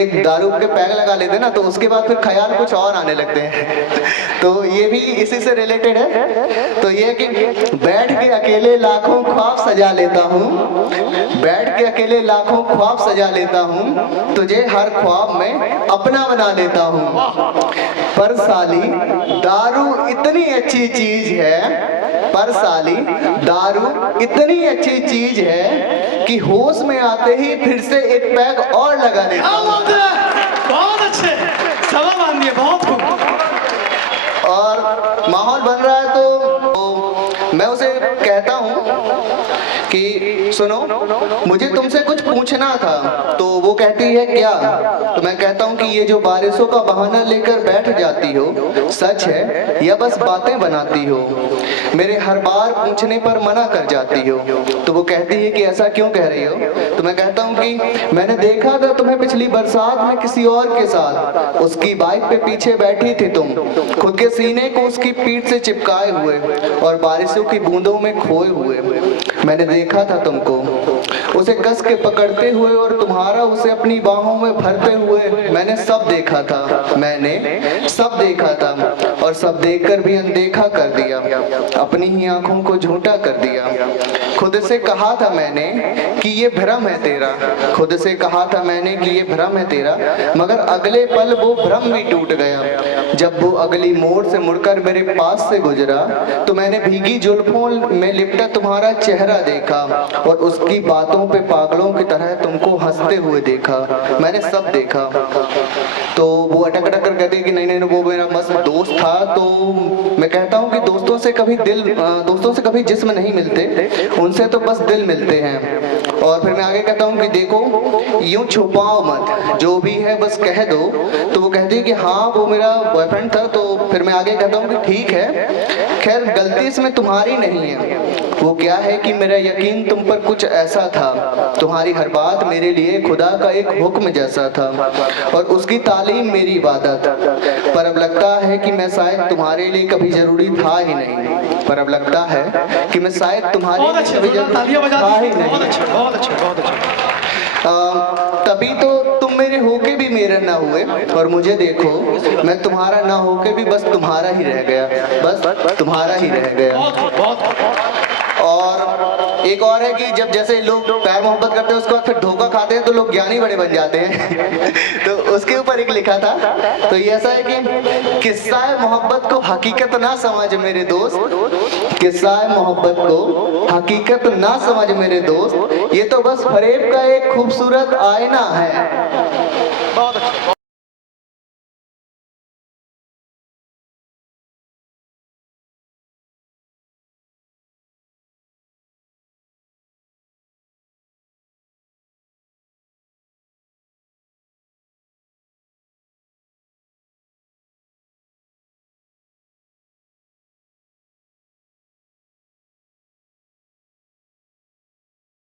एक दारू के पैग लगा लेते ना तो उसके बाद फिर ख्याल कुछ और आने लगते हैं। तो ये भी इसी से रिलेटेड है। तो ये कि बैठ के अकेले लाखों ख्वाब सजा लेता हूँ, बैठ के अकेले लाखों ख्वाब सजा लेता हूँ, तुझे हर ख्वाब में अपना बना लेता हूँ। पर साली दारू इतनी अच्छी चीज है, पर साली दारू इतनी अच्छी चीज है कि होश में आते ही फिर से एक पैग और लगा देता हूँ। बहुत अच्छे सवा मान दिए, बहुत खूब। और माहौल बन रहा है तो मैं उसे कहता हूँ कि सुनो, मुझे तुमसे कुछ पूछना था। तो वो कहती है क्या? तो मैं कहता हूँ कि ये जो बारिशों का बहाना लेकर बैठ जाती हो, सच है या बस बातें बनाती हो? मेरे हर बार पूछने पर मना कर जाती हो। तो वो कहती है कि ऐसा क्यों कह रही हो? तो मैं कहता हूँ कि मैंने देखा था तुम्हें पिछली बरसात में किसी और के साथ, उसकी बाइक पे पीछे बैठी थी तुम, खुद के सीने को उसकी पीठ से चिपकाए हुए और बारिशों की बूंदों में खोए हुए। मैंने देखा था तुमको उसे कस के पकड़ते हुए और तुम्हारा उसे अपनी बाहों में भरते हुए। मैंने सब देखा था, मैंने सब देखा था, और सब देखकर भी अनदेखा कर दिया, अपनी ही आंखों को झूठा कर दिया। खुद से कहा था मैंने कि ये भ्रम है तेरा, खुद से कहा था मैंने कि ये भ्रम है तेरा, मगर अगले पल वो भ्रम भी टूट गया। जब वो अगली मोड़ से मुड़कर मेरे पास से गुजरा तो मैंने भीगी जुल्फों में लिपटा तुम्हारा चेहरा देखा और उसकी बातों पे पागलों की तरह तुमको हंसते हुए देखा। मैंने सब देखा। तो वो अटक अटक कर कहती कि नहीं नहीं वो मेरा मस्त दोस्त था। तो मैं कहता हूँ कि दोस्तों से कभी जिस्म नहीं मिलते, उनसे तो बस दिल मिलते हैं। और फिर मैं आगे कहता हूँ कि देखो यूं छुपाओ मत, जो भी है बस कह दो। तो वो कहती है कि हाँ वो मेरा बॉयफ्रेंड था। तो फिर मैं आगे कहता हूँ कि ठीक है, खैर गलती इसमें तुम्हारी नहीं है। वो क्या है कि मेरा यकीन तुम पर कुछ ऐसा था, तुम्हारी हर बात मेरे लिए खुदा का एक हुक्म जैसा था और उसकी तालीम मेरी इबादत। पर अब लगता है कि मैं शायद तुम्हारे लिए कभी जरूरी था ही नहीं, पर अब लगता है कि मैं शायद तुम्हारे लिए कभी जरूरी था ही नहीं। बहुत अच्छे। तभी तो तुम मेरे होके भी मेरे ना हुए, और मुझे देखो मैं तुम्हारा ना होके भी बस तुम्हारा ही रह गया, बस तुम्हारा ही रह गया। और एक और है कि जब जैसे लोग प्यार मोहब्बत करते हैं उसके बाद फिर धोखा खाते हैं तो लोग ज्ञानी बड़े बन जाते हैं। तो उसके ऊपर एक लिखा था। तो ये ऐसा है कि किस्सा मोहब्बत को हकीकत ना समझ मेरे दोस्त, किस्सा मोहब्बत को हकीकत ना समझ मेरे दोस्त, ये तो बस फरेब का एक खूबसूरत आईना है।